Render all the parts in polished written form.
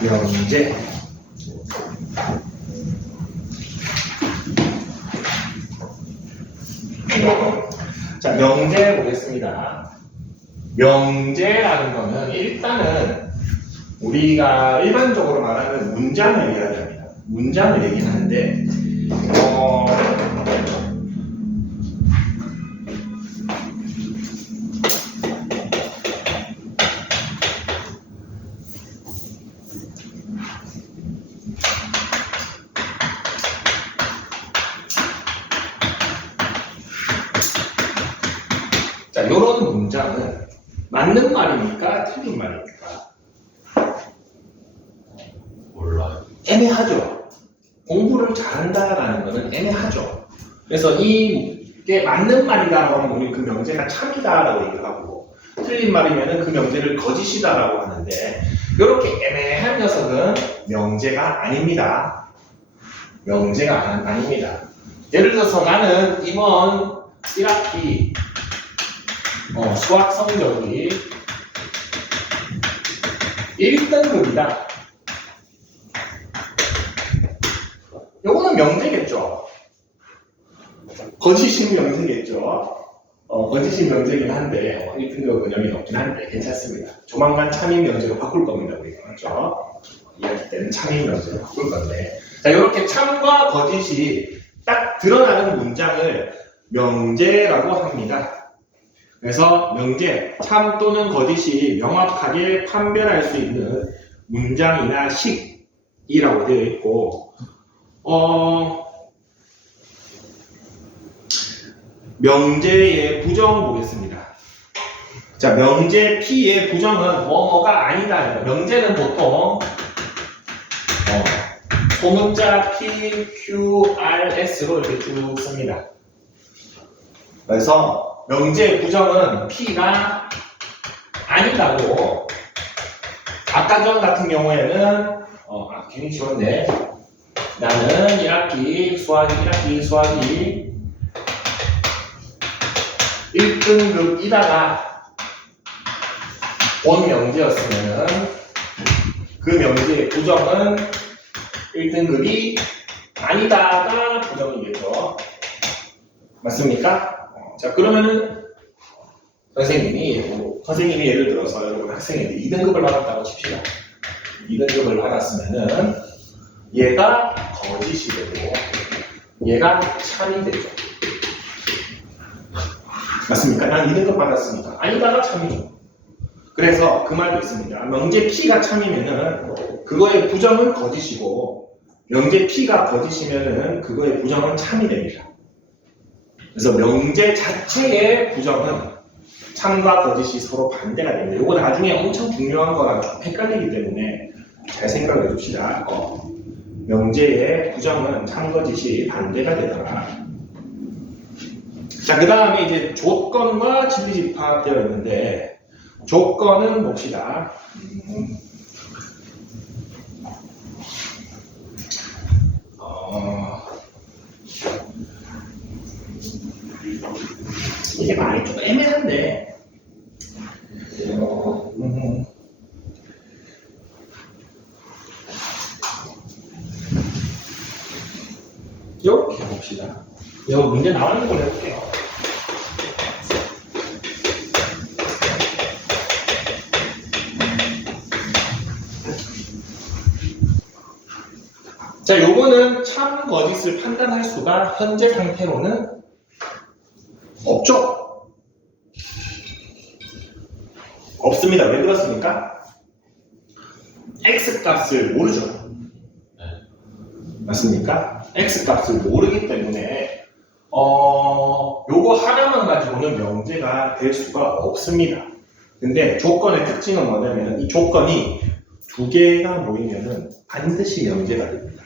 명제. 자, 명제 보겠습니다. 명제라는 거는 일단은 우리가 일반적으로 말하는 문장을 이야기합니다. 문장을 얘기하는데, 자, 이런 문장은 맞는 말입니까? 틀린 말입니까? 몰라요. 애매하죠. 공부를 잘한다라는 것은 애매하죠. 그래서 이게 맞는 말이다라고 하면 우리 그 명제가 참이다라고 얘기를 하고, 틀린 말이면 그 명제를 거짓이다라고 하는데, 이렇게 애매한 녀석은 명제가 아닙니다. 명제가 아닙니다. 예를 들어서 나는 이번 1학기 수학 성적이 1등급이다. 요거는 명제겠죠. 거짓인 명제겠죠. 거짓인 명제긴 한데 1등급은 여기 없긴 한데 괜찮습니다. 조만간 참인 명제로 바꿀 겁니다. 우리가 맞죠? 이야기 때는 참인 명제로 바꿀 건데, 자, 이렇게 참과 거짓이 딱 드러나는 문장을 명제라고 합니다. 그래서 명제, 참 또는 거짓이 명확하게 판별할 수 있는 문장이나 식이라고 되어 있고, 명제의 부정 보겠습니다. 자, 명제 P의 부정은 뭐뭐가 아니다. 명제는 보통 소문자 P, Q, R, S로 이렇게 쭉 씁니다. 그래서 명제의 부정은 P가 아니다고, 아까 전 같은 경우에는 괜히 지웠네. 나는 1학기 수학이 1등급이다가 본 명제였으면은 그 명제의 부정은 1등급이 아니다가 부정이겠죠. 맞습니까? 자, 그러면은 선생님이 예를 들어서 여러분 학생인데 2등급을 받았다고 칩시다. 2등급을 받았으면은 얘가 거짓이 되고 얘가 참이 되죠. 맞습니까? 난 2등급 받았으니까 아니다가 참이죠. 그래서 그 말도 있습니다. 명제 P가 참이면은 그거의 부정은 거짓이고, 명제 P가 거짓이면은 그거의 부정은 참이 됩니다. 그래서 명제 자체의 부정은 참과 거짓이 서로 반대가 됩니다. 이거 나중에 엄청 중요한 거랑 좀 헷갈리기 때문에 잘 생각해 줍시다. 명제의 부정은 참, 거짓이 반대가 되더라. 자, 그 다음에 이제 조건과 진리집합되어 있는데, 조건은 봅시다. 이게 말이 좀 애매한데, 이렇게 봅시다. 이거 문제 나오는 걸 해볼게요. 자, 요거는 참, 거짓을 판단할 수가 현재 상태로는 없죠? 없습니다. 왜 그렇습니까? X 값을 모르죠. 맞습니까? X 값을 모르기 때문에 요거 하나만 가지고는 명제가 될 수가 없습니다. 근데 조건의 특징은 뭐냐면 이 조건이 두 개가 모이면은 반드시 명제가 됩니다.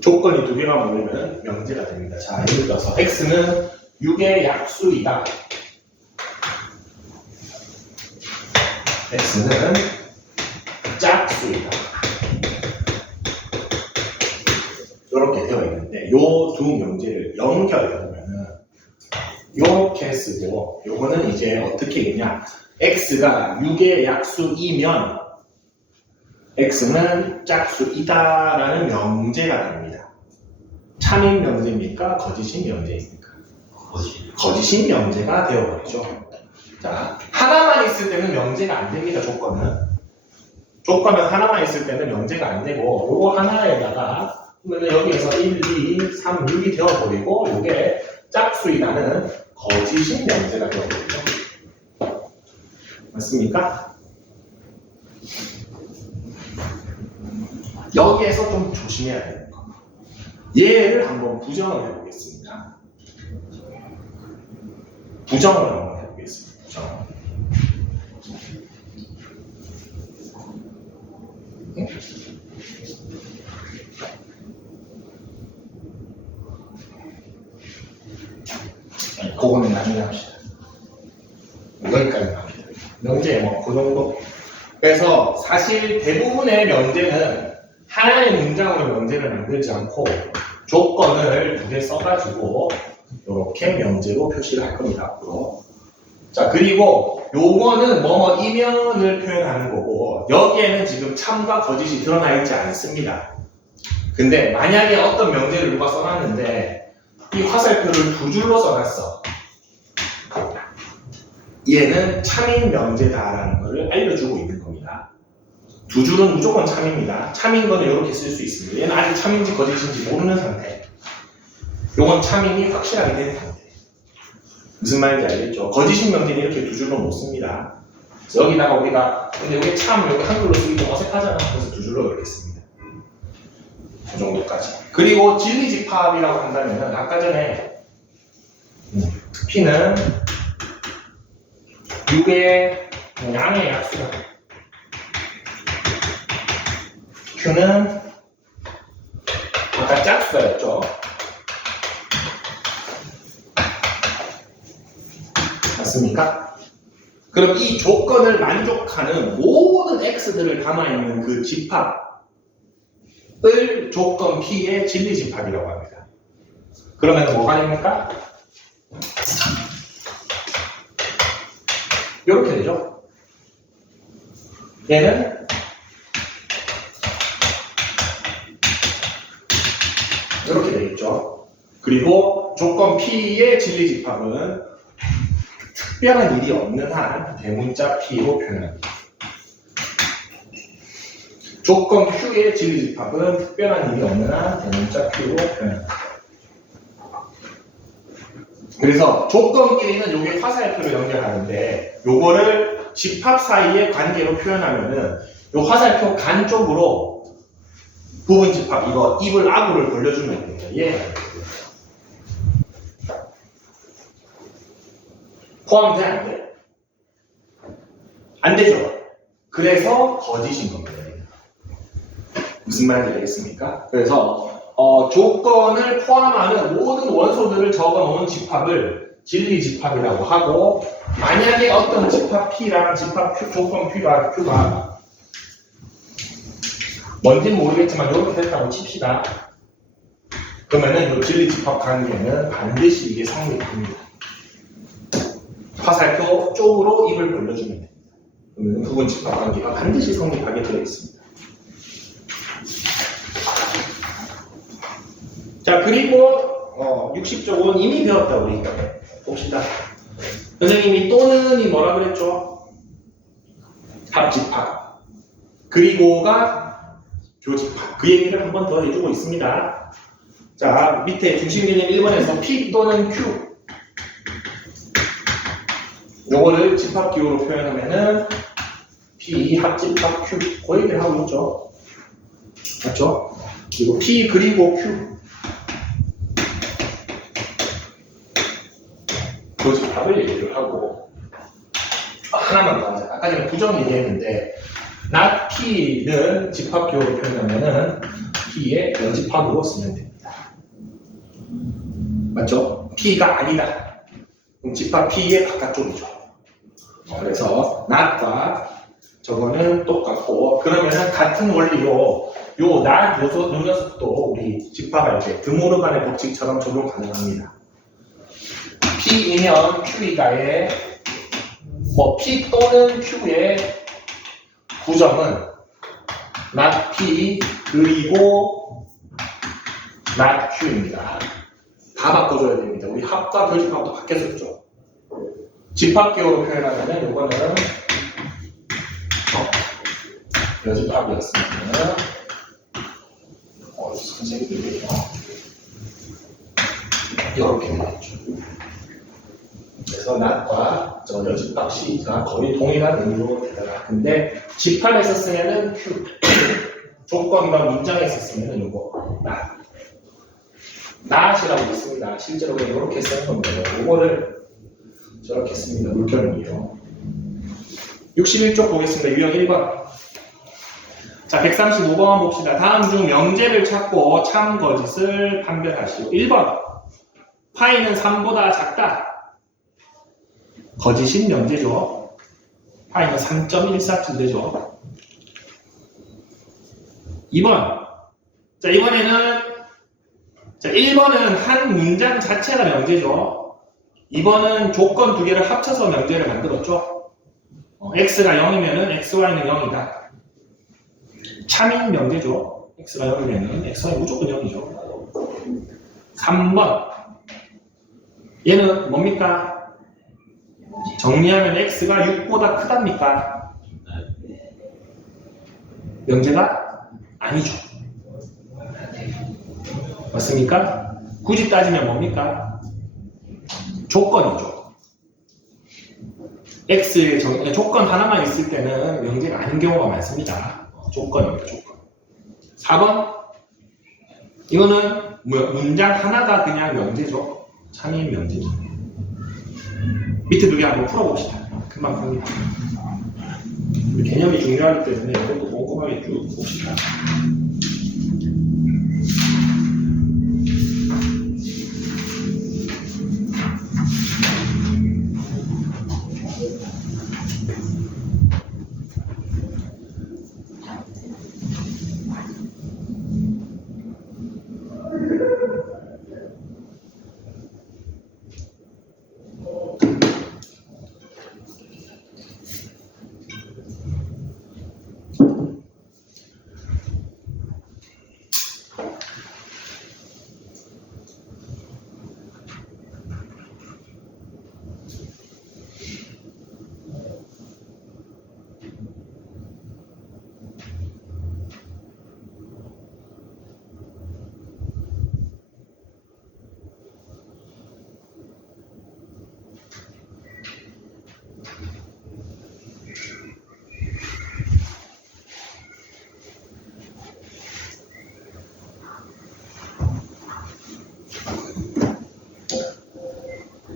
조건이 두 개가 모이면 명제가 됩니다. 자, 예를 들어서 X는 6의 약수이다. X는 짝수이다. 이렇게 되어 있는데 요 두 명제를 연결해 보면은 이렇게 쓰고, 요거는 이제 어떻게 읽냐, X가 6의 약수이면 x는 짝수이다라는 명제가 됩니다. 참인 명제입니까? 거짓인 명제입니까? 거짓인 명제가 되어버리죠. 자, 하나만 있을 때는 명제가 안 됩니다. 조건은 하나만 있을 때는 명제가 안 되고, 요거 하나에다가 그러면 여기에서 1, 2, 3, 6이 되어버리고, 요게 짝수이다는 거짓인 명제가 되어버리죠. 맞습니까? 여기에서 좀 조심해야 되는 거. 얘를 한번 부정을 해보겠습니다. 부정을 한번 해보겠습니다. 부정. 그거는 나중에 합시다. 여기까지 합시다. 명제 그 정도. 그래서 사실 대부분의 명제는 하나의 문장으로 명제를 만들지 않고 조건을 2개 써가지고 이렇게 명제로 표시를 할 겁니다. 앞으로. 자, 그리고 요거는 이면을 표현하는 거고, 여기에는 지금 참과 거짓이 드러나 있지 않습니다. 근데 만약에 어떤 명제를 누가 써놨는데 이 화살표를 2줄로 써놨어. 얘는 참인 명제다라는 것을 알려주고 있는 겁니다. 2줄은 무조건 참입니다. 참인 거는 이렇게 쓸 수 있습니다. 얘는 아직 참인지 거짓인지 모르는 상태. 요건 참인이 확실하게 된 상태. 무슨 말인지 알겠죠? 거짓인 명제는 이렇게 2줄로 못 씁니다. 그래서 여기다가 우리가, 근데 여기 참, 여기 한글로 쓰기 좀 어색하잖아. 그래서 2줄로 이렇게 씁니다. 그 정도까지. 그리고 진리집합이라고 한다면, 아까 전에 P는 6의 양의 약수다. Q는 아까 짝수였죠. 맞습니까? 그럼 이 조건을 만족하는 모든 x들을 담아있는 그 집합을 조건 P의 진리집합이라고 합니다. 그러면 뭐가 됩니까? 이렇게 되죠. 얘는 이렇게 되겠죠. 그리고 조건 P의 진리집합은 특별한 일이 없는 한 대문자 P로 표현합니다. 조건 Q의 진리집합은 특별한 일이 없는 한 대문자 Q로 표현합니다. 그래서 조건끼리는 요게 화살표를 연결하는데 요거를 집합 사이의 관계로 표현하면은 요 화살표 간 쪽으로 부분 집합 이거 입을 아구를 벌려주면 됩니다. 예. 포함돼 안 돼? 안 되죠. 그래서 거짓인 겁니다. 무슨 말인지 알겠습니까? 그래서 조건을 포함하는 모든 원소들을 적어놓은 집합을 진리집합이라고 하고, 만약에 어떤 집합 P랑 집합 Q, 조건 Q가 뭔지는 모르겠지만 이렇게 됐다고 칩시다. 그러면은 이 진리집합 관계는 반드시 이게 성립합니다. 화살표 쪽으로 입을 벌려주면 됩니다. 그러면 부분 집합 관계가 반드시 성립하게 되어 있습니다. 자, 그리고 60쪽은 이미 배웠다 우리. 봅시다. 선생님이 또는이 뭐라 그랬죠? 합집합. 그리고가 교집합. 그 얘기를 한 번 더 해주고 있습니다. 자, 밑에 중심 개념 1번에서 P 또는 Q. 요거를 집합 기호로 표현하면은 P 합집합 Q. 그 얘기를 하고 있죠. 맞죠? 그리고 P 그리고 Q. 교집합을 얘기를 하고, 하나만 더 하자. 아까 전에 부정 얘기했는데 not P는 집합 기호로 표현하면은 P의 연집합으로 쓰면 됩니다. 맞죠? P가 아니다. 그럼 집합 P의 바깥쪽이죠. 그래서 not과 저거는 똑같고, 그러면은 같은 원리로 요 not 요 녀석도 우리 집합할 때 드모르간의 법칙처럼 적용 가능합니다. P이면 Q이다의 P 또는 Q의 구점은 not P 그리고 not Q입니다. 다 바꿔줘야 됩니다. 우리 합과 교집합도 바뀌었었죠. 집합기호로 표현하면 이거는 여집합이었습니다. 선생님들이요. 이렇게 나왔죠. 그래서 not과 저 여집합 C가 거의 동일한 의미로 되더라. 근데 집합에서 쓰면은 Q, 조건과 문장에서 쓰면은 이거 not이라고 있습니다. 실제로 이렇게 쓰는 겁니다. 이거를 저렇게 씁니다. 물결은요. 61쪽 보겠습니다. 유형 1번. 자, 135번 봅시다. 다음 중 명제를 찾고 참 거짓을 판별하시오. 1번. 파이는 3보다 작다. 거짓인 명제죠. 파이는 3.14쯤 되죠. 2번. 자, 이번에는 1번은 한 문장 자체가 명제죠. 2번은 조건 두 개를 합쳐서 명제를 만들었죠. x가 0이면은 xy는 0이다. 참인 명제죠. x가 0이면은 xy 무조건 0이죠. 3번. 얘는 뭡니까? 정리하면 x가 6보다 크답니까? 명제가 아니죠. 맞습니까? 굳이 따지면 뭡니까? 조건이죠. x의 조건 하나만 있을 때는 명제가 아닌 경우가 많습니다. 조건입니다. 조건. 4번. 이거는 문장 하나가 그냥 명제죠. 참인 명제죠. 밑에 두 개 한번 풀어봅시다. 금방 풉니다. 개념이 중요하기 때문에 이것도 꼼꼼하게 쭉 봅시다.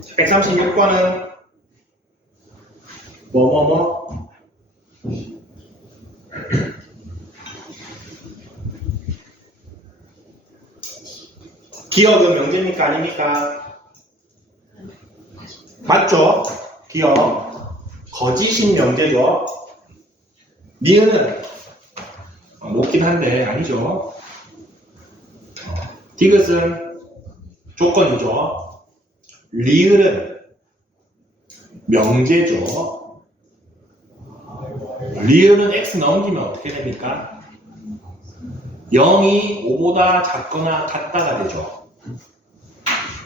자, 136번은 기억은 명제입니까? 아닙니까? 맞죠? 기억 거짓인 명제죠. 니은은 높긴 한데 아니죠. 디귿은 조건이죠. 리을은 명제죠. 리을은 x 넘기면 어떻게 됩니까? 0이 5보다 작거나 같다가 되죠.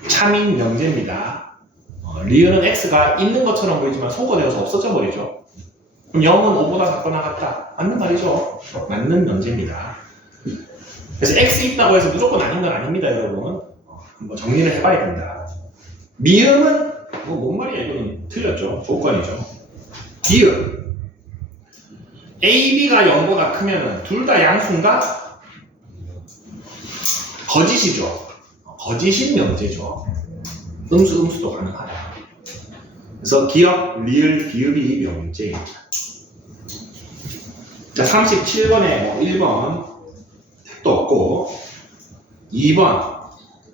참인 명제입니다. 리을은 x가 있는 것처럼 보이지만 소거되어서 없어져 버리죠. 그럼 0은 5보다 작거나 같다. 맞는 말이죠. 맞는 명제입니다. 그래서 x 있다고 해서 무조건 아닌 건 아닙니다, 여러분. 한번 정리를 해봐야 된다. 미음은 뭔 말이야, 이거는 틀렸죠. 조건이죠. 디귿 A, B가 0보다 크면은 둘 다 양수인가? 거짓이죠. 거짓인 명제죠. 음수도 가능하다. 그래서 기억, 리을, 비읍이 명제입니다. 자, 37번에 1번 택도 없고 2번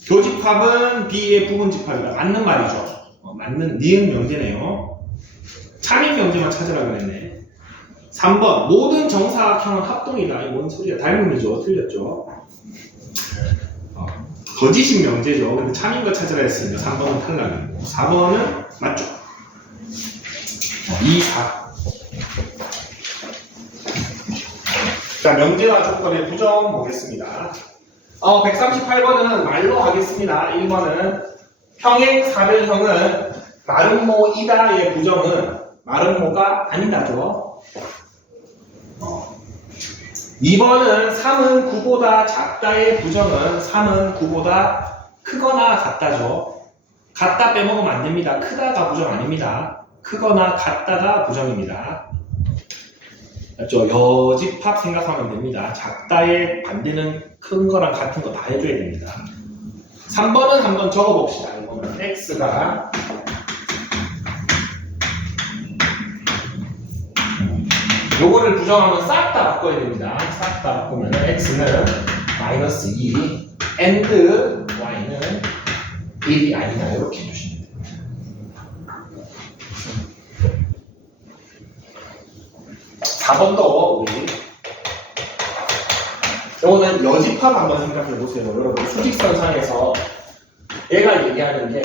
교집합은 B의 부분집합이다. 맞는 말이죠. 맞는 니은 명제네요. 참인 명제만 찾으라 그랬네. 3번 모든 정사각형은 합동이다. 이거 뭔 소리야? 닮음이죠. 틀렸죠. 거짓인 명제죠. 근데 참인 거 찾으라 했으니까 3번은 탈락이고 4번은 맞죠. 2, 4 자, 명제와 조건의 부정 보겠습니다. 138번은 말로 하겠습니다. 1번은 평행 사변형은 마름모이다의 부정은 마름모가 아니다죠. 2번은 3은 9보다 작다의 부정은 3은 9보다 크거나 같다죠. 같다 빼먹으면 안 됩니다. 크다가 부정 아닙니다. 크거나 같다가 부정입니다. 맞죠? 여집합 생각하면 됩니다. 작다의 반대는 큰 거랑 같은 거 다 해줘야 됩니다. 3번은 한번 적어봅시다. 이거는 x가 요거를 부정하면 싹 다 바꿔야 됩니다. 싹 다 바꾸면 x는 마이너스 2 and y는 1이 아니다. 이렇게 해주시면 됩니다. (4번도) 우리 요거는 여집합 한번 생각해 보세요. 여러분 수직선상에서 얘가 얘기하는 게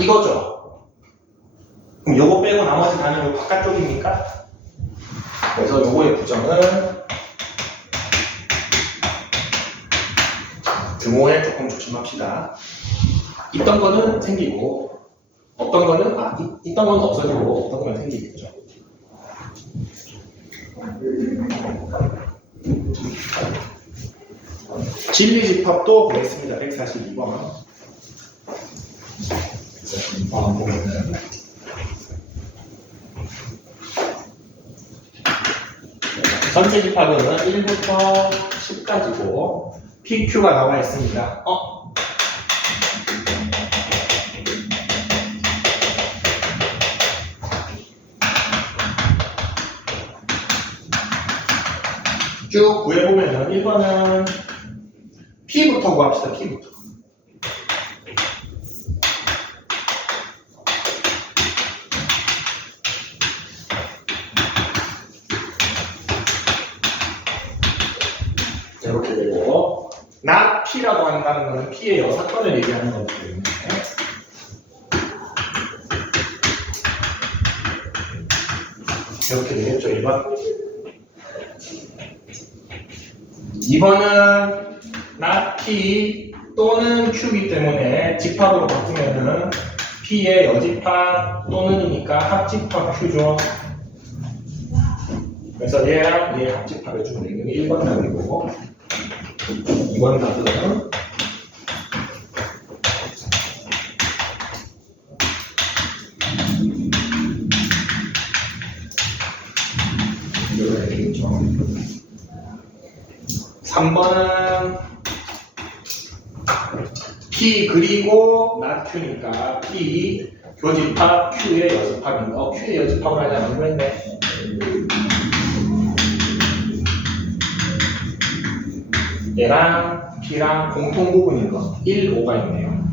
이거죠. 그럼 요거 빼고 나머지 단은 요 바깥쪽입니까? 그래서 요거의 부정은 등호에 조금 조심합시다. 있던 거는 생기고 없던 거는 있던 건 없어지고 없던 거는 생기겠죠. 진리집합도 보겠습니다. 142번. 142번 보면은 전체 집합은 1부터 10까지고 PQ가 나와 있습니다. 쭉 구해보면은 1번은 P부터 구합시다. P부터. 이렇게 되고 not P라고 한다는 것은 P의 여사건을 얘기하는 거기 때문에 이렇게 되겠죠. 1번. 2번은 not P 또는 Q이기 때문에 집합으로 바꾸면은 P의 여집합 또는이니까 합집합 Q죠. 그래서 얘랑 얘 합집합 해주면 되는 게 1번 답이고 2번 답은 이거 해야 되겠죠. 3번은 P 그리고 not Q니까 P 교집합 Q의 여집합인가? Q의 여집합을 하지 않은 거였네. 얘랑 P랑 공통 부분인 거 1, 5가 있네요.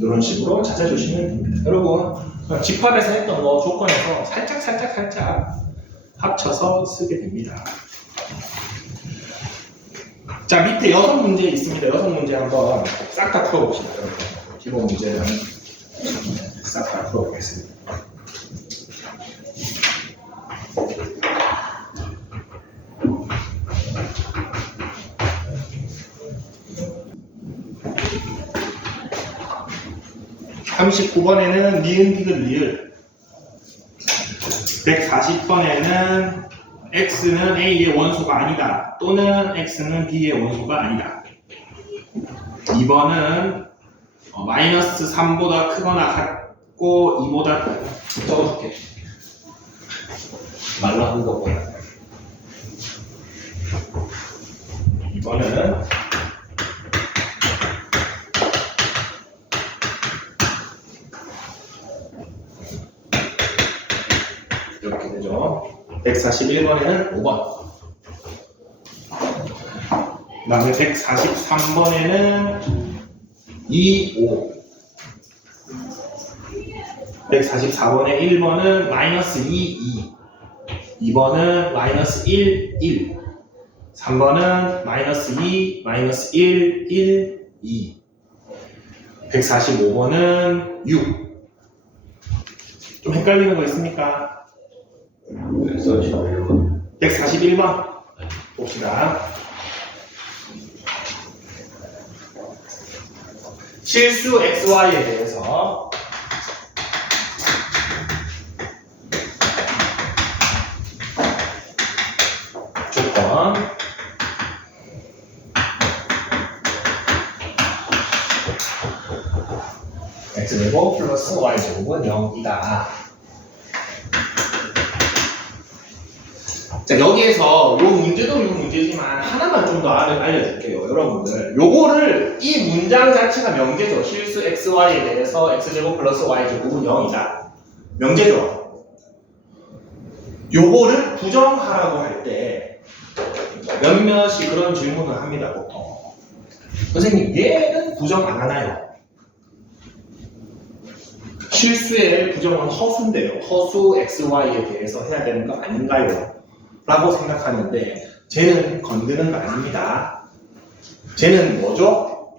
이런 식으로 찾아주시면 됩니다. 여러분 집합에서 했던 거 조건에서 살짝 합쳐서 쓰게 됩니다. 자, 밑에 6문제 있습니다. 6문제 한번 싹 다 풀어봅시다. 여러분. 기본 문제는 싹 다 풀어보겠습니다. (39번에는) 니은, 디귿, 리을 140번에는 x는 a의 원소가 아니다 또는 x는 b의 원소가 아니다. 2번은 마이너스 3보다 크거나 같고 2보다 적어줄게. 말로 하는 것보다. 2번은 이렇게 되죠. 141번에는 5번. 그 다음에 143번에는 2, 5. 144번에 1번은 마이너스 2, 2. 2번은 마이너스 1, 1. 3번은 마이너스 2, 마이너스 1, 1, 2. 145번은 6. 좀 헷갈리는 거 있습니까? 141번 봅시다. 실수 xy에 대해서 조건 x제곱 플러스 y제곱은 0이다. 자, 여기에서 요 문제도 요 문제지만 하나만 좀 더 알려줄게요. 여러분들 요거를 이 문장 자체가 명제죠. 실수 xy에 대해서 x제곱 플러스 y제곱은 0이다. 명제죠. 요거를 부정하라고 할 때 몇몇이 그런 질문을 합니다. 보통 선생님 얘는 부정 안 하나요? 실수의 부정은 허수인데요. 허수 xy에 대해서 해야 되는 거 아닌가요? 라고 생각하는데 쟤는 건드는 거 아닙니다. 쟤는 뭐죠?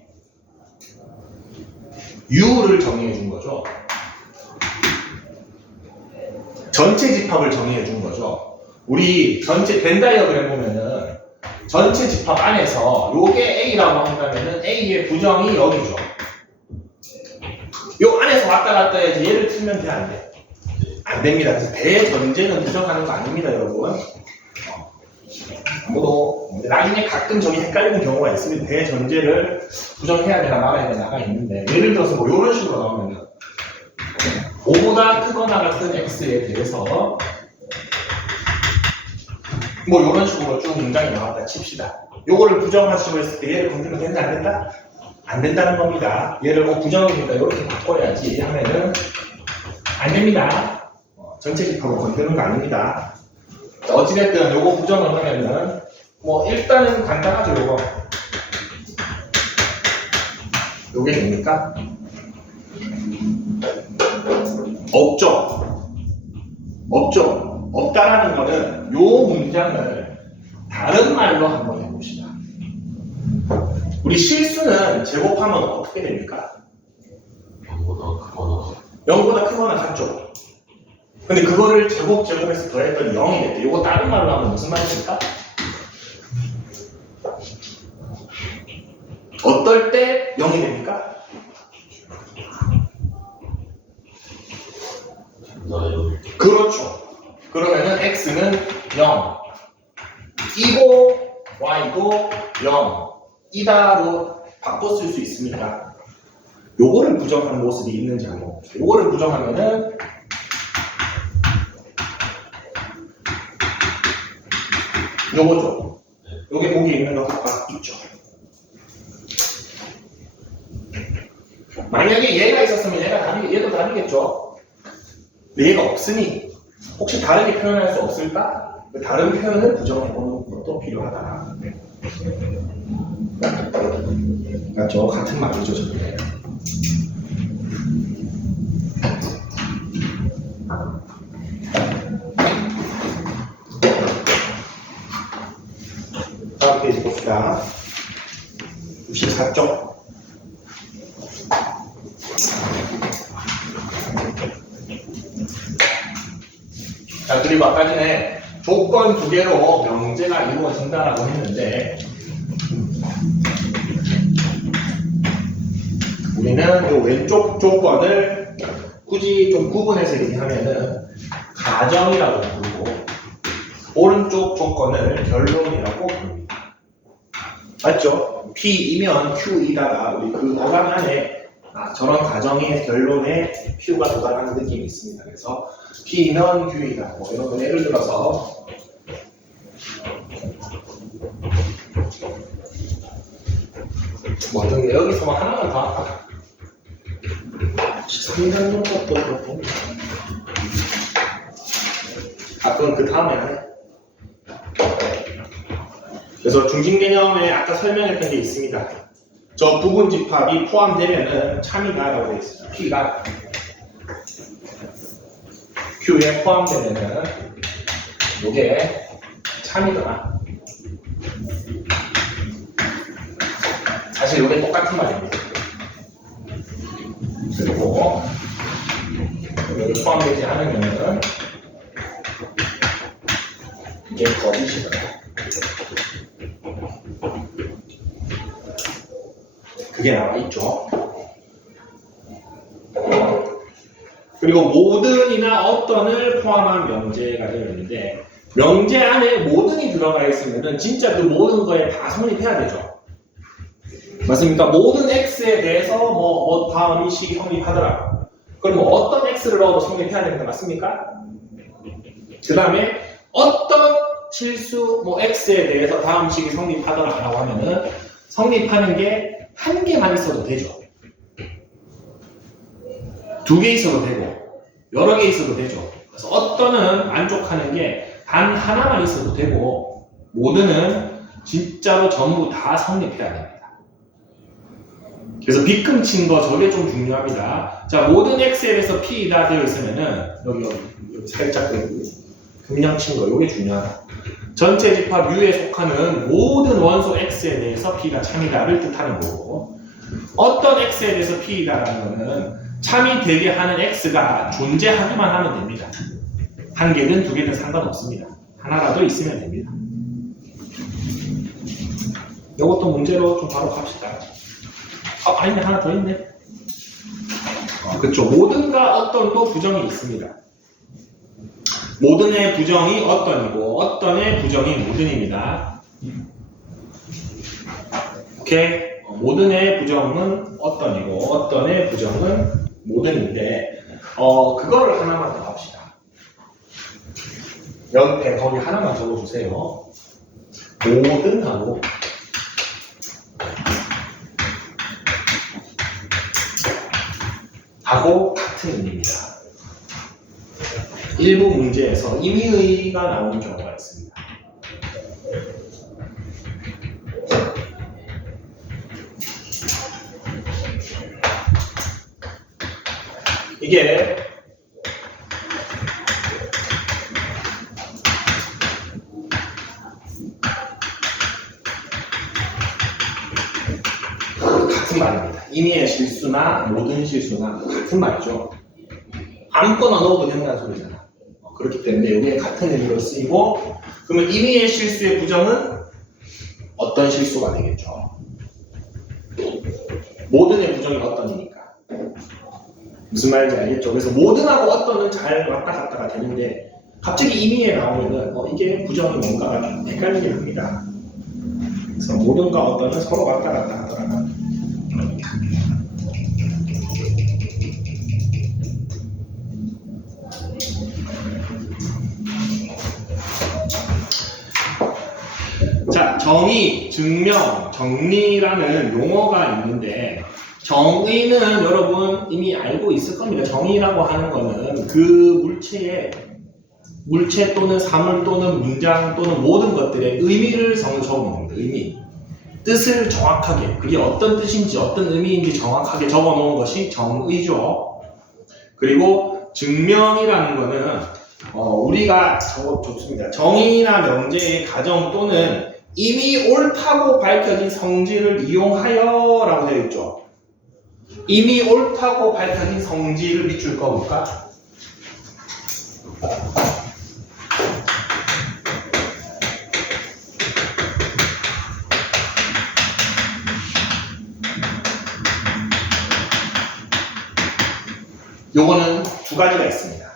U를 정의해 준 거죠. 전체 집합을 정의해 준 거죠. 우리 전체 벤 다이어그램 보면은 전체 집합 안에서 요게 A라고 한다면은 A의 부정이 여기죠. 요 안에서 왔다 갔다 해야지 얘를 틀면 돼, 안 돼? 안 됩니다. 그래서 대전제는 부정하는 거 아닙니다, 여러분. 아무도 나중에 가끔 저기 헷갈리는 경우가 있으면 대전제를 부정해야 되나 말아야 되나가 있는데 예를 들어서 뭐 이런 식으로 나오면은 5보다 크거나 같은 x에 대해서 뭐 이런 식으로 쭉 문장이 나왔다 칩시다. 요거를 부정하시고 했을 때 얘를 건드리면 된다 안 된다? 안 된다는 겁니다. 얘를 부정이니까 이렇게 바꿔야지 하면은 안 됩니다. 전체 집합을 건드는 거 아닙니다. 어찌됐든 요거 부정을 하면은 뭐 일단은 간단하죠. 요게 됩니까? 없죠. 없다라는 거는 요 문장을 다른 말로 한번 해봅시다. 우리 실수는 제곱하면 어떻게 됩니까? 0보다 크거나 같죠. 근데 그거를 제곱해서 더했더니 0이 됐대. 이거 다른 말로 하면 무슨 말입니까? 어떨 때 0이 됩니까? 그렇죠. 그러면은 x는 0, 이고 y도 0, 이다로 바꿔 쓸 수 있습니다. 요거를 부정하는 모습이 있는지 한번 봅시다. 요거를 부정하면은 요거죠. 요게 보기에 있는 거 각각 있죠. 만약에 얘가 있었으면 얘도 다르겠죠. 근데 얘가 없으니 혹시 다르게 표현할 수 없을까? 다른 표현을 부정해보는 것도 필요하다. 맞죠? 같은 말이죠, 저게. 다음 페이지 봅시다. 64쪽. 자, 그리고 아까 전에 조건 두 개로 명제가 이루어진다라고 했는데 우리는 이 왼쪽 조건을 굳이 좀 구분해서 얘기하면은 가정이라고 부르고 오른쪽 조건을 결론이라고 부릅니다. 맞죠? P이면 Q이다가 우리 그 어감 안에 저런 가정의 결론에 Q가 도달하는 느낌이 있습니다. 그래서 P면 Q이다. 뭐 이런 거 예를 들어서 뭐 여기서 하나만 더 할까? 상상용 것도 그렇고 가끔 그 다음에 하네. 그래서 중심 개념에 아까 설명했던 게 있습니다. 저 부분 집합이 포함되면은 참이다라고 되어 있어요. P가 Q에 포함되면은 이게 참이더라. 사실 이게 똑같은 말입니다. 그리고 여기 포함되지 않으면은 이게 거짓이다. 그게 나와 있죠. 그리고 모든이나 어떤을 포함한 명제가 되어 있는데 명제 안에 모든이 들어가 있으면은 진짜 그 모든 거에 다 성립해야 되죠. 맞습니까? 모든 x에 대해서 뭐 다음 이 식이 성립하더라. 그러면 어떤 x를 넣어도 성립해야 되는 거 맞습니까? 그 다음에 어떤 실수 뭐 x에 대해서 다음 식이 성립하더라라고 하면은 성립하는 게 한 개만 있어도 되죠. 두 개 있어도 되고 여러 개 있어도 되죠. 그래서 어떤은 만족하는 게 단 하나만 있어도 되고 모든은 진짜로 전부 다 성립해야 됩니다. 그래서 빗금친 거 저게 좀 중요합니다. 자, 모든 x에 대해서 p다 되어 있으면은 여기 살짝 금량 친 거 요게 중요하다. 전체 집합 U에 속하는 모든 원소 X에 대해서 P가 참이다를 뜻하는 거고 어떤 X에 대해서 P이다라는 거는 참이 되게 하는 X가 존재하기만 하면 됩니다. 한 개든 두 개든 상관없습니다. 하나라도 있으면 됩니다. 이것도 문제로 좀 바로 갑시다. 아니네, 하나 더 있네. 그렇죠. 모든과 어떤도 부정이 있습니다. 모든의 부정이 어떤이고 어떤의 부정이 모든입니다. 오케이? 모든의 부정은 어떤이고 어떤의 부정은 모든인데 그거를 하나만 더 합시다. 옆에 거기 하나만 적어주세요. 모든하고 같은 의미입니다. 일부 문제에서 임의의가 나오는 경우가 있습니다. 이게 같은 말입니다. 임의의 실수나 모든 실수나 같은 말이죠. 아무거나 넣어도 된다는 소리잖아. 그렇기 때문에 여기에 같은 의미로 쓰이고 그러면 임의의 실수의 부정은 어떤 실수가 되겠죠? 모든의 부정이 어떤이니까. 무슨 말인지 알겠죠? 그래서 모든하고 어떤은 잘 왔다 갔다가 되는데 갑자기 임의에 나오면은 이게 부정이 뭔가가 좀 헷갈리게 합니다. 그래서 모든과 어떤은 서로 왔다 갔다 하더라고요. 자, 정의, 증명, 정리라는 용어가 있는데 정의는 여러분 이미 알고 있을 겁니다. 정의라고 하는 거는 그 물체 또는 사물 또는 문장 또는 모든 것들의 의미를 적어놓은 겁니다. 의미. 뜻을 정확하게, 그게 어떤 뜻인지 어떤 의미인지 정확하게 적어놓은 것이 정의죠. 그리고 증명이라는 거는 우리가 좋습니다. 정의나 명제의 가정 또는 이미 옳다고 밝혀진 성질을 이용하여 라고 되어 있죠. 이미 옳다고 밝혀진 성질을 밑줄 꺼볼까? 요거는 두 가지가 있습니다.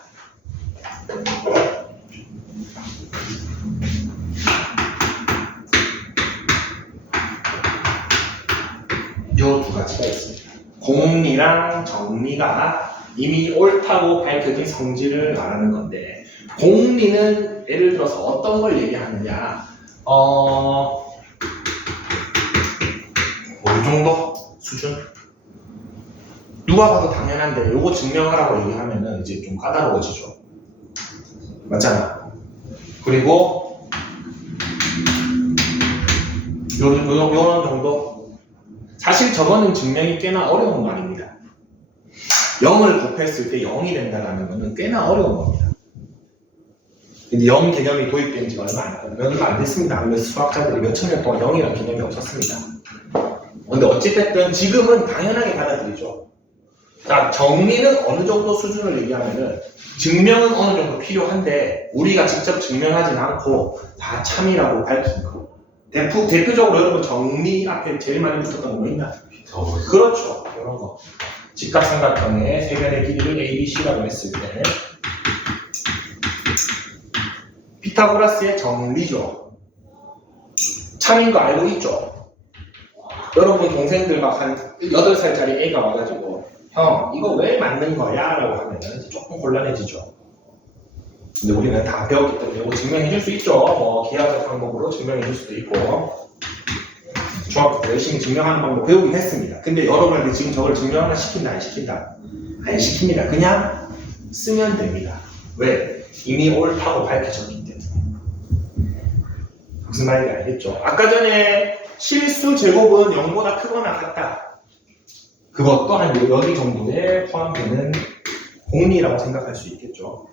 요 두 가지가 있습니다. 공리랑 정리가 이미 옳다고 밝혀진 성질을 말하는 건데 공리는 예를 들어서 어떤 걸 얘기하느냐 이 정도 수준? 누가 봐도 당연한데 요거 증명하라고 얘기하면은 이제 좀 까다로워지죠. 맞잖아. 그리고 요런 정도? 사실 저거는 증명이 꽤나 어려운 말입니다. 0을 곱했을 때 0이 된다는 것은 꽤나 어려운 겁니다. 근데 0 개념이 도입된 지 얼마 안 됐습니다. 수학자들이 몇천 년 동안 0이라는 개념이 없었습니다. 근데 어찌됐든 지금은 당연하게 받아들이죠. 자, 정리는 어느 정도 수준을 얘기하면은 증명은 어느 정도 필요한데 우리가 직접 증명하진 않고 다 참이라고 밝힌 거. 대표적으로 여러분 정리 앞에 제일 많이 붙었던 거 뭐 있나? 그렇죠. 이런 거. 직각삼각형의 세변의 길이를 A, B, C라고 했을 때 피타고라스의 정리죠. 참인 거 알고 있죠? 여러분 동생들 막 한 8살짜리 애가 와가지고 형 이거 왜 맞는 거야? 라고 하면 조금 곤란해지죠. 근데 우리는 다 배웠기 때문에 이거 증명해 줄 수 있죠. 뭐 기하적 방법으로 증명해 줄 수도 있고 중학교 때 열심히 증명하는 방법 배우긴 했습니다. 근데 여러분한테 지금 저걸 증명하나 시킨다 안 시킨다? 안 시킵니다. 그냥 쓰면 됩니다. 왜? 이미 옳다고 밝혀졌기 때문에. 무슨 말인지 알겠죠? 아까 전에 실수 제곱은 0보다 크거나 같다. 그것도 한 여기 정도에 포함되는 공리라고 생각할 수 있겠죠.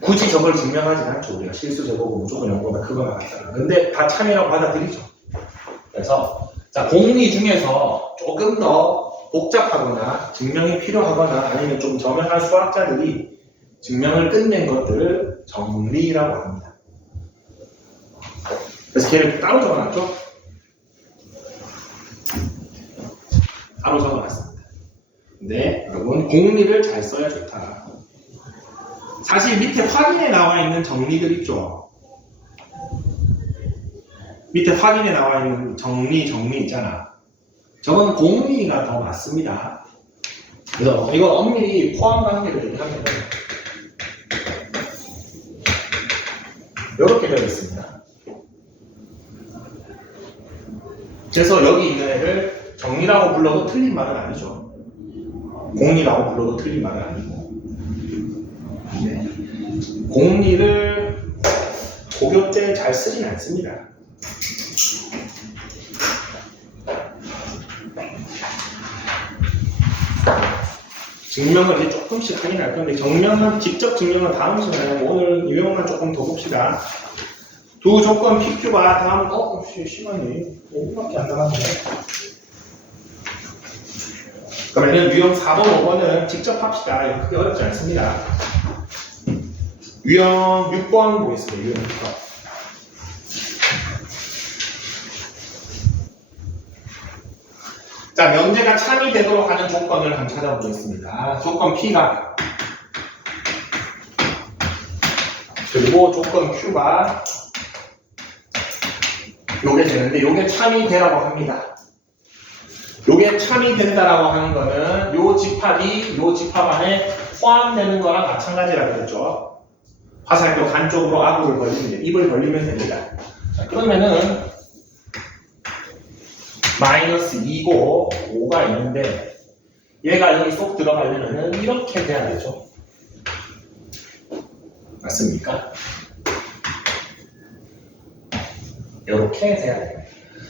굳이 저걸 증명하지 않죠. 우리가 실수 제곱은 무조건 0보다 크거나 같다. 근데 다 참이라고 받아들이죠. 그래서 자 공리 중에서 조금 더 복잡하거나 증명이 필요하거나 아니면 좀 저명한 수학자들이 증명을 끝낸 것들을 정리라고 합니다. 그래서 걔를 따로 적어놨죠? 따로 적어놨습니다. 근데 여러분 공리를 잘 써야 좋다. 사실 밑에 확인에 나와 있는 정리들 있죠? 밑에 확인에 나와 있는 정리 있잖아. 저건 공리가 더 맞습니다. 그래서 이건 엄밀히 포함 관계를 얘기하면 이렇게 되어 있습니다. 그래서 여기 있는 애를 정리라고 불러도 틀린 말은 아니죠. 공리라고 불러도 틀린 말은 아니고. 네. 공리를 고교 때 잘 쓰진 않습니다. 증명을 이제 조금씩 하긴 할 건데 직접 증명은 다음 시간에 오늘 유형만 조금 더 봅시다. 두 조건 PQ가 다음 시간이 5분밖에 안 남았네. 그러면 유형 4번, 5번은 직접 합시다. 이거 크게 어렵지 않습니다. 유형 6번 보겠습니다. 유형 6번. 자, 명제가 참이 되도록 하는 조건을 한번 찾아보겠습니다. 조건 P가 그리고 조건 Q가 요게 되는데 요게 참이 되라고 합니다. 요게 참이 된다라고 하는 거는 요 집합이 요 집합 안에 포함되는 거랑 마찬가지라고 그랬죠. 화살표 간쪽으로 아구를 벌리면 입을 벌리면 됩니다. 자, 그러면은 마이너스 2고 5가 있는데 얘가 여기 쏙 들어가려면 이렇게 돼야 되죠. 맞습니까? 이렇게 돼야 돼요.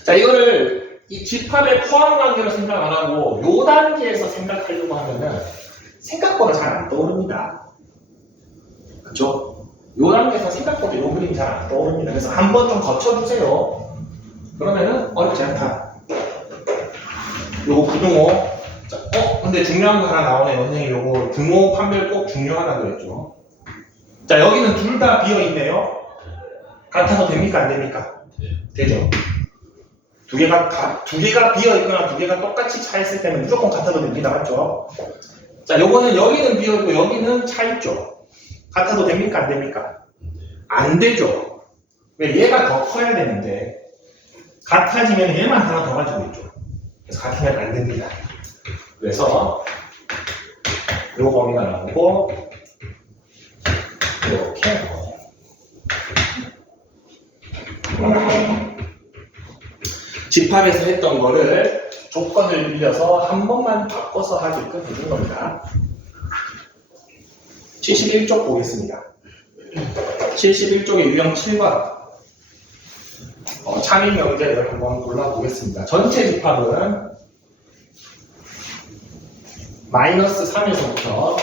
자, 이거를 이 집합의 포함 관계로 생각 안 하고 요 단계에서 생각하려고 하면은 생각보다 잘 안 떠오릅니다. 그쵸? 요 단계에서 생각보다 요 그림 잘 안 떠오릅니다. 그래서 한번 좀 거쳐보세요. 그러면은 어렵지 않다. 요거 부등호. 자, 근데 중요한 거 하나 나오네. 선생님 요거 등호 판별 꼭 중요하다 그랬죠. 자, 여기는 둘 다 비어있네요. 같아도 됩니까? 안 됩니까? 되죠. 두 개가 비어있거나 두 개가 똑같이 차있을 때는 무조건 같아도 됩니다. 맞죠? 자, 요거는 여기는 비어있고 여기는 차있죠. 같아도 됩니까? 안 됩니까? 안 되죠. 왜? 얘가 더 커야 되는데 같아지면 얘만 하나 더 가지고 있죠. 그래서 같으면 안 됩니다. 그래서 요 범위가 나오고 이렇게 집합에서 했던 거를 조건을 빌려서 한 번만 바꿔서 하게끔 해준 겁니다. 71쪽 보겠습니다. 71쪽의 유형 7번 참인 명제를 한번 골라보겠습니다. 전체 집합은 마이너스 3에서부터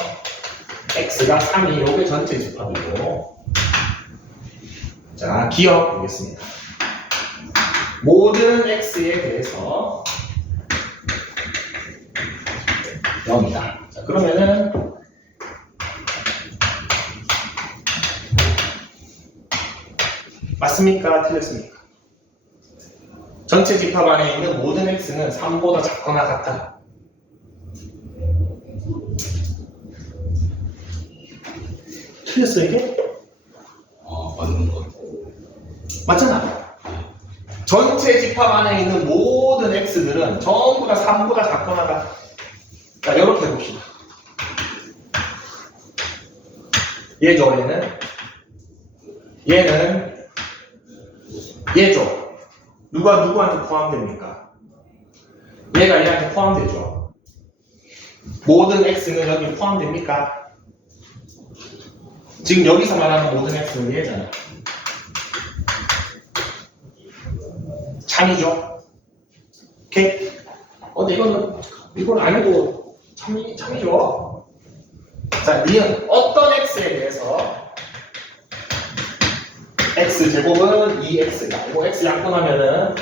x가 3이 요게 전체 집합이고, 자, 기억 보겠습니다. 모든 x에 대해서 0이다. 자, 그러면은 맞습니까? 틀렸습니까? 전체 집합 안에 있는 모든 x는 3보다 작거나 같다. 틀렸어 이게? 맞는 거. 맞잖아. 전체 집합 안에 있는 모든 x들은 전부 다 3보다 작거나 같다. 자, 이렇게 해봅시다. 얘죠, 얘죠. 누가 누구한테 포함됩니까? 얘가 얘한테 포함되죠. 모든 x는 여기 포함됩니까? 지금 여기서 말하는 모든 x는 얘잖아. 참이죠. 오케이? 근데 이건 아니고 참이죠. 자, 니은 어떤 x에 대해서 x 제곱은 2x다. 이거 x 약분하면은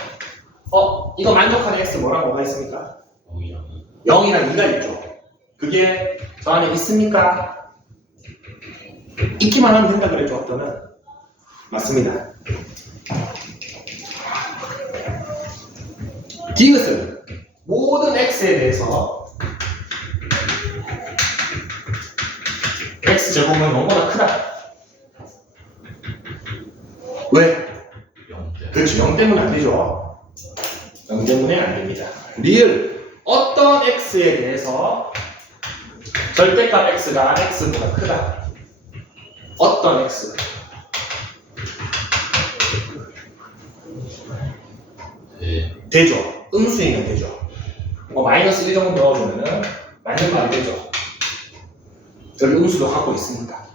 이거 만족하는 x 뭐가 있습니까? 0이랑 2가 있죠. 그게 저 안에 있습니까? 있기만 하면 된다 그랬죠, 어떤은? 맞습니다. 디귿은 모든 x에 대해서 x 제곱은 0보다 크다. 왜? 0 때. 그렇죠. 0 때문에 안 되죠. 0 때문에 안 됩니다. 리을 어떤 x에 대해서 절대값 x가 x보다 크다. 어떤 x? 네. 되죠. 음수이면 되죠. 마이너스 1 정도 넣어주면은 맞는 말이 되죠. 여기 음수도 갖고 있습니다.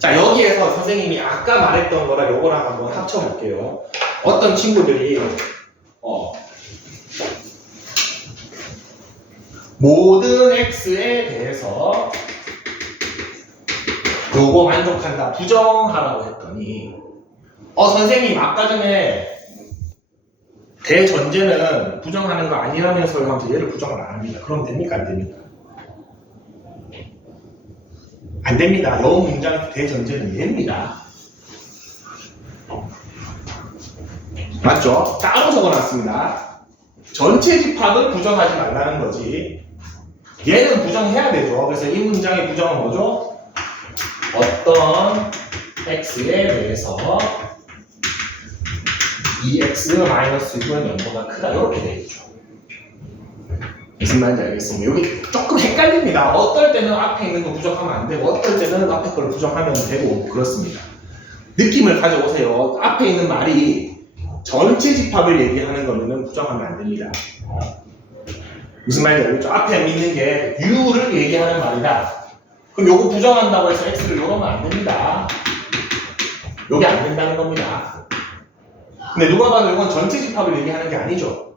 자, 여기에서 선생님이 아까 말했던 거랑 요거랑 한번 합쳐볼게요. 어떤 친구들이 모든 x에 대해서 요거 만족한다, 부정하라고 했더니 선생님 아까 전에 대전제는 부정하는 거 아니라면서요 하면서 얘를 부정을 안 합니다. 그럼 됩니까? 안 됩니까? 안 됩니다. 요 문장 대전제는 얘입니다. 맞죠? 따로 적어놨습니다. 전체 집합을 부정하지 말라는 거지. 얘는 부정해야 되죠. 그래서 이 문장의 부정은 뭐죠? 어떤 x에 대해서 2x-6은 0보다 크다. 이렇게 되겠죠. 무슨 말인지 알겠습니다. 여기 조금 헷갈립니다. 어떨 때는 앞에 있는 거 부정하면 안 되고 어떨 때는 앞에 걸 부정하면 되고 그렇습니다. 느낌을 가져오세요. 앞에 있는 말이 전체 집합을 얘기하는 거면 부정하면 안 됩니다. 무슨 말인지 알겠죠? 앞에 있는 게 u를 얘기하는 말이다. 그럼 요거 부정한다고 해서 x를 요러면 안 됩니다. 요게 안 된다는 겁니다. 근데 누가 봐도 이건 전체 집합을 얘기하는 게 아니죠.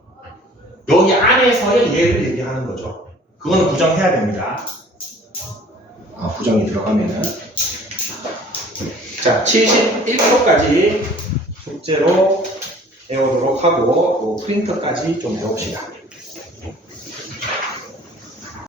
여기 안에서의 얘를 얘기하는 거죠. 그거는 부정해야 됩니다. 부정이 들어가면은. 자, 71초까지 숙제로 배우도록 하고, 프린터까지 좀 배웁시다.